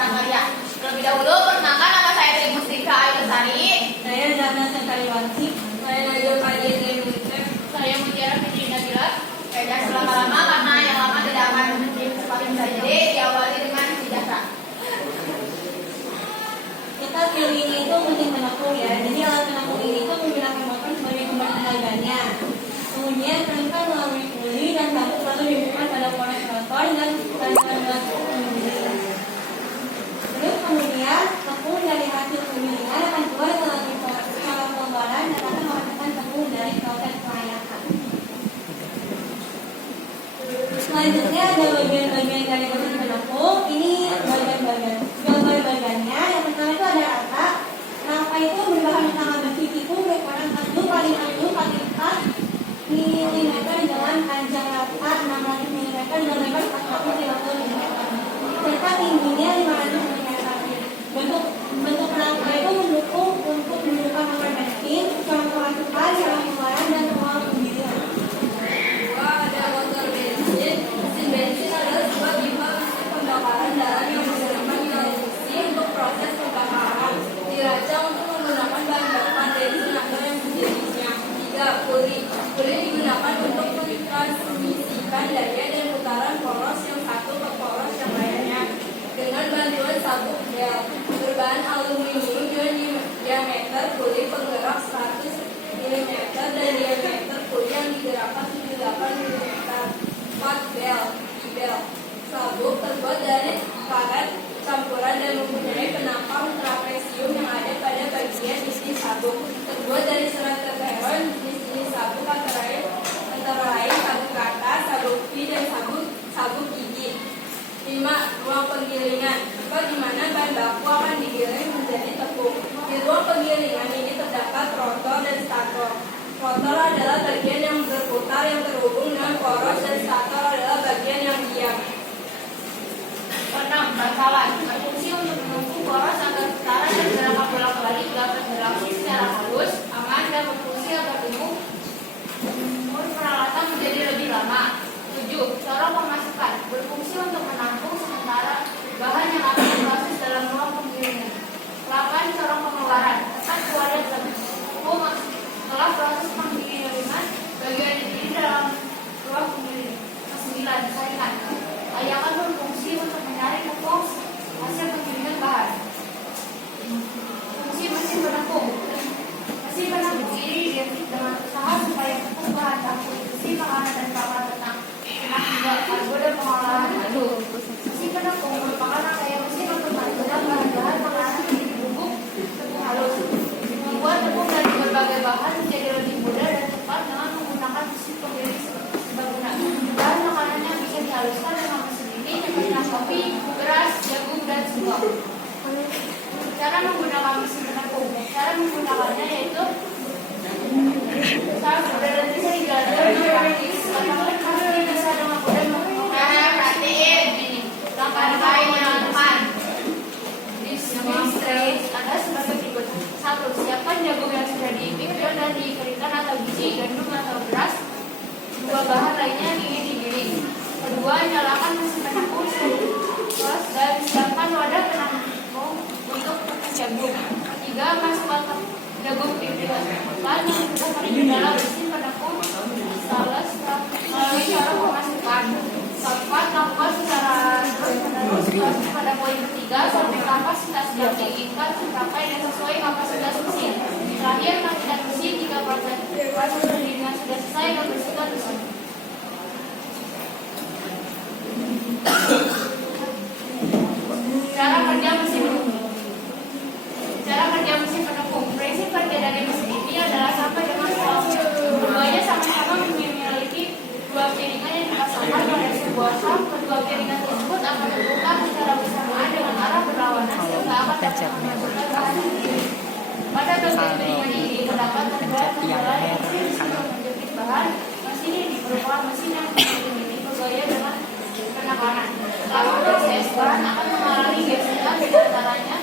prakarya. Terlebih dahulu, perkenalkan nama saya Tri Mustika Ayu Lestari. Saya Zana Sekaliwanti. Saya Najwa Fadil dari Unicef. Saya Mutiara Fitri Nabila. Kayaknya selama-lama karena yang lama tidak akan menjadi kesempatan bisa jadi diawali dengan sejahtera. Kita film ini itu mesin penapung ya. Jadi alat penapung ini itu menggunakan motor sebagai tempat tenaganya. Kemudian perangkat melalui puli dan sabuk lalu dibuka pada poros rotor dan tangan terus kemudian tepung dari hasil penggilingan akan keluar melalui cara pelebaran dan akan menghasilkan tepung dari proses pengayakan. Selanjutnya ada bagian-bagian dari mesin penapung. Ini bagian-bagiannya. Yang pertama itu ada rangka. Rangka itu berbahan utama besi tikung berukuran 1 kali 1 kali 4 mm dengan panjang rata 600 mm dan lebar 450 mm serta tingginya 500 mm. Bentuk rangka itu mendukung untuk menunjukkan nomor mesin, ruang pemasukan, ruang pengeluaran, dan ruang penggilingan. Ada motor bensin. Mesin bensin adalah sebuah pipa mesin pembakaran dalam yang menggunakan mesin untuk proses pembakaran. Dirancang untuk menggunakan bahan bakar bensin atau yang sejenisnya. 3. Puli. Puli digunakan untuk mentransmisikan daya dan putaran poros yang satu ke poros yang lainnya dengan bantuan sabuk bel berbahan aluminium dengan diameter puli penggerak 100 mm dan diameter puli yang digerakkan 78 mm. 4. Bel. Sabuk terbuat dari karet campuran dan mempunyai penampang trapesium yang ada pada bagian isi sabuk. Terbuat dari serat terperon. Jenis sabuk antara lain sabuk kata, sabuk V, dan sabuk gigi. 5. Ruang penggilingan. Tempat di mana bahan baku akan digiling menjadi tepung. Di ruang penggilingan ini terdapat rotor dan stator. Rotor adalah bagian yang berputar yang terhubung dengan poros dan stator adalah bagian yang diam. 6. Bangkalan. Berfungsi untuk menutup poros agar putaran dan gerakan bolak-balik dapat berlangsung secara halus, aman, dan berfungsi agar umur peralatan menjadi lebih lama. 7. Corong pemasukan. Berfungsi untuk menampung sementara bahan yang akan diproses dalam ruang penggilingan. 8. Corong pengeluaran. Tekan keluarnya tepung setelah proses penggilingan bagian ini dalam ruang penggilingan. 9. Saringan. Layangan berfungsi untuk menyaring tepung hasil penggilingan bahan. Fungsi mesin penepung. Mesin penepung ini identik dengan usaha supaya tepung bahan campur besi, makanan, dan pakan ternak juga karbo dan pengolahan madu. Mesin penepung merupakan rangkaian mesin untuk menghasilkan bahan-bahan makanan menjadi bubuk tepung halus. Membuat tepung dari berbagai bahan menjadi lebih mudah dan cepat dengan menggunakan mesin penggiling serbaguna. Bahan makanan yang bisa dihaluskan dengan mesin ini seperti kopi, beras, jagung, dan singkong. Cara menggunakan mesin penepung. Cara menggunakannya yaitu sangat mudah dan bisa dijalankan dengan praktis. Katakan bisa dengan mudah menggunakan perhatiin ini. Langkah-langkah yang teman. Demonstrate ada sebagai berikut. 1. Siapkan jagung yang sudah dipikril dan dikeringkan atau biji, gandum atau beras. 2. Bahan lainnya yang ingin digiling. 2. Nyalakan mesin penepung dan siapkan wadah penepung untuk jagung. 3. Masukkan jagung pipilan yang sudah terjun dalam mesin penepung melalui cara pemasukan. 4. Lakukan secara terus menerus pada poin ketiga sampai kapasitas yang diinginkan tercapai dan sesuai kapasitas mesin. Terakhir, matikan mesin jika proses penggilingan sudah selesai, membersihkan mesin. Cara kerja mesin penepung. Cara kerja mesin penepung. Prinsip kerja dari mesin ini adalah sampai dengan selesai. Keduanya sama-sama memiliki dua piringan yang dipasangkan pada sebuah sam. Kedua piringan tersebut akan berputar secara bersamaan dengan arah berlawanan sehingga akan menghasilkan bahan penggiling. Pada bagian piringan ini terdapat terbelah mesin untuk menjepit bahan. Mesin ini merupakan mesin yang dimiliki bergaya dengan penekanan. Selama proses, bahan akan mengalami gesekan di antaranya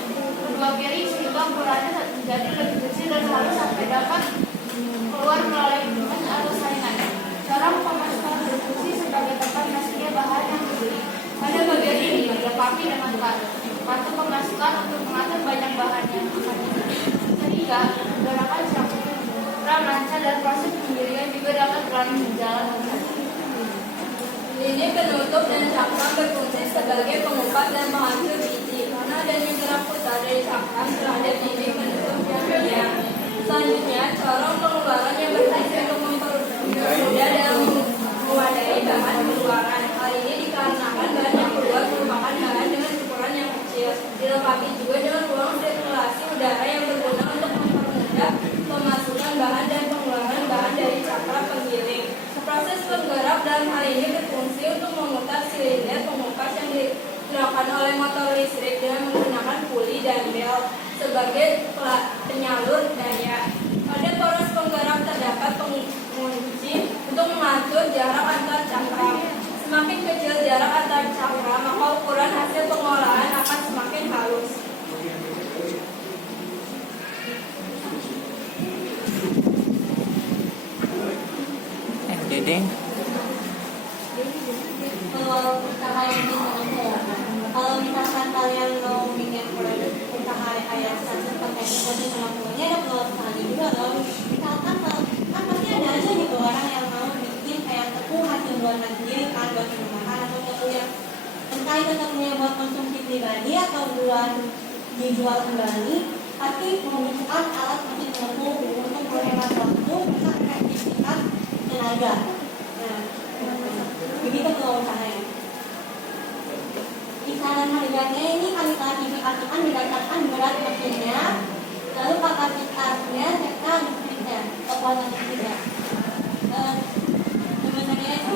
kedua piring sehingga ukurannya menjadi lebih kecil dan halus sampai dapat keluar melalui bentukan atau saringan. Cara pemasukan berfungsi sebagai tempat hasilnya bahan yang digiling. Pada bagian ini ada papi dan angkat. atau pemasukan untuk mengatur banyak bahan yang akan dibuat. Sehingga gerakan cakram lancar dan proses penggilingan juga dapat berjalan lancar. Lini penutup dan cakram berfungsi sebagai pengupat dan penghancur biji. Karena adanya gerak putar dari cakram terhadap lini penutup yang diam. Selanjutnya, corong pengeluaran yang berfungsi untuk mempermudah dalam mewadahi bahan keluaran. Hal ini dikarenakan bahan yang keluar merupakan bahan dengan ukuran yang kecil. Dilengkapi juga dengan ruang sirkulasi udara yang berguna untuk mempermudah pemasukan bahan dan pengeluaran bahan dari cakram penggiling. Proses penggerak dalam hal ini berfungsi untuk memutar silinder pengupas yang digunakan oleh motor listrik dengan menggunakan puli dan bel sebagai penyalur daya. Pada poros penggerak terdapat pengunci untuk mengatur jarak antar cakram. Semakin kecil jarak antar cakram, maka ukuran hasil pengolahan akan semakin halus. Dedeng. Kalau usaha yang kalau misalkan kalian mau bikin usaha kayak pakai seperti ini ada peluang usaha juga loh. Misalkan kalau kan pasti ada aja gitu orang yang mau bikin kayak tepung hasil buat negeri kan buat rumahan atau tepung yang entah itu tepungnya buat konsumsi pribadi atau buat dijual kembali, tapi membutuhkan alat mesin tepung untuk menghemat waktu bisa efektivitas tenaga. Nah, begitu kalau usahanya. Kisaran harganya ini kami klasifikasikan berdasarkan berat mesinnya, lalu kapasitasnya serta listriknya, kekuatan listriknya. Sebenarnya itu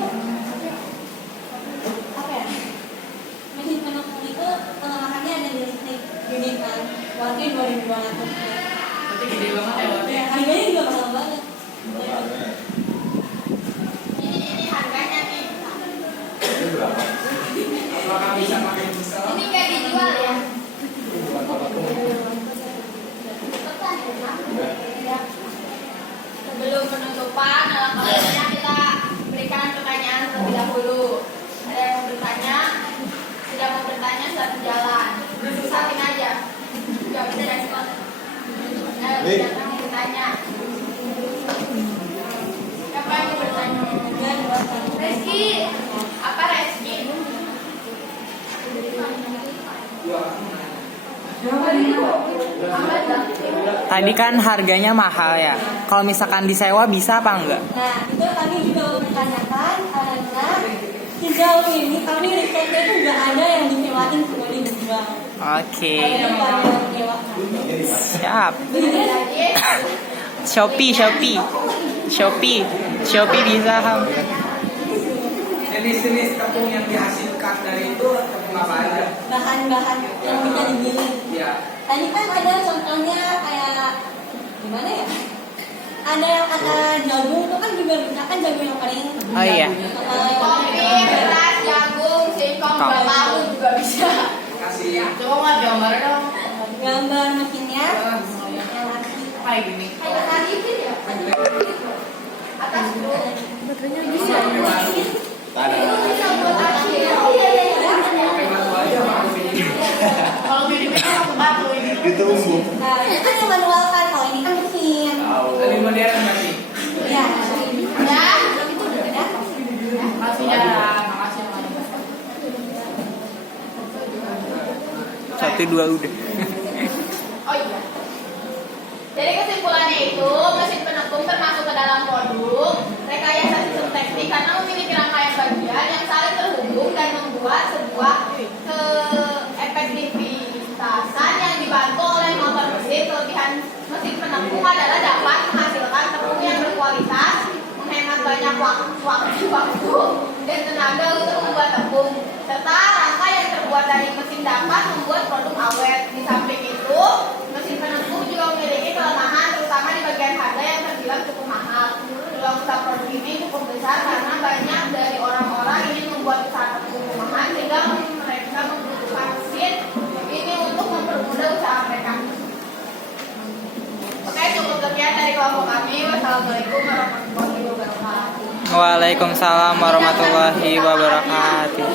apa ya? Mesin penepung itu kelemahannya ada di listrik, gede kan, wattnya 2200. Berarti gede banget ya wattnya. Harganya juga mahal banget. Ini harganya nih. Ini berapa? Apakah bisa pakai diesel? Ini nggak dijual ya? Sebelum penutupan, dalam kalanya kita berikan pertanyaan terlebih dahulu. Ada yang mau bertanya? Tidak mau bertanya, satu jalan. Saling aja. Gak bisa respon. Siapa yang mau bertanya? Siapa yang mau bertanya? Reski. Apa Reski? Tadi kan harganya mahal ya. Kalau misalkan disewa bisa apa enggak? Nah, itu kami juga mempertanyakan karena sejauh ini kami risetnya itu nggak ada yang disewain kecuali dijual. Oke. Itu ada yang menyewakan. Siap. Jadi, Shopee bisa Ham. Jenis-jenis tepung yang dihasilkan dari itu tepung apa aja? bahan-bahan yang bisa digiling. Ya. Tadi kan ada contohnya kayak gimana ya? Ada yang kata jagung itu kan juga bisa kan jagung yang paling. Oh iya. Kopi, beras, jagung, singkong, Kong. tahu juga bisa. Kasih Coba nggak gambar dong. Gambar mesinnya yang asli. Kayak gini. Kayak tadi sih ya. Atas dulu. Bisa. Itu bisa buat atas ya. pakai batu aja pakai Kalau beda-beda aku batu ini. Ditunggu. Nah, itu kan yang manual kan, kalau ini kan mesin. lebih modern masih. Ya. Ya. Itu udah ada. Makasih ya. Makasih. 1, 2 udah. Oh iya. Jadi kesimpulannya itu mesin penepung termasuk ke dalam produk rekayasa sistem teknik karena memiliki rangkaian bagian yang saling terhubung dan membuat sebuah efektivitasan yang dibantu oleh motor mesin. Kelebihan mesin penepung adalah dapat menghasilkan tepung yang berkualitas, menghemat banyak waktu dan tenaga untuk membuat tepung, serta rangka yang terbuat dari mesin dapat membuat produk awet. Di samping itu, mesin penepung juga memiliki kelemahan terutama di bagian harga yang terbilang cukup mahal. Peluang usaha produk ini cukup besar karena banyak dari orang-orang ingin membuat usaha tepung rumahan sehingga mereka membutuhkan mesin ini untuk mempermudah usaha mereka. Oke, cukup sekian dari kelompok kami. Wassalamualaikum warahmatullahi wabarakatuh. Waalaikumsalam warahmatullahi wabarakatuh.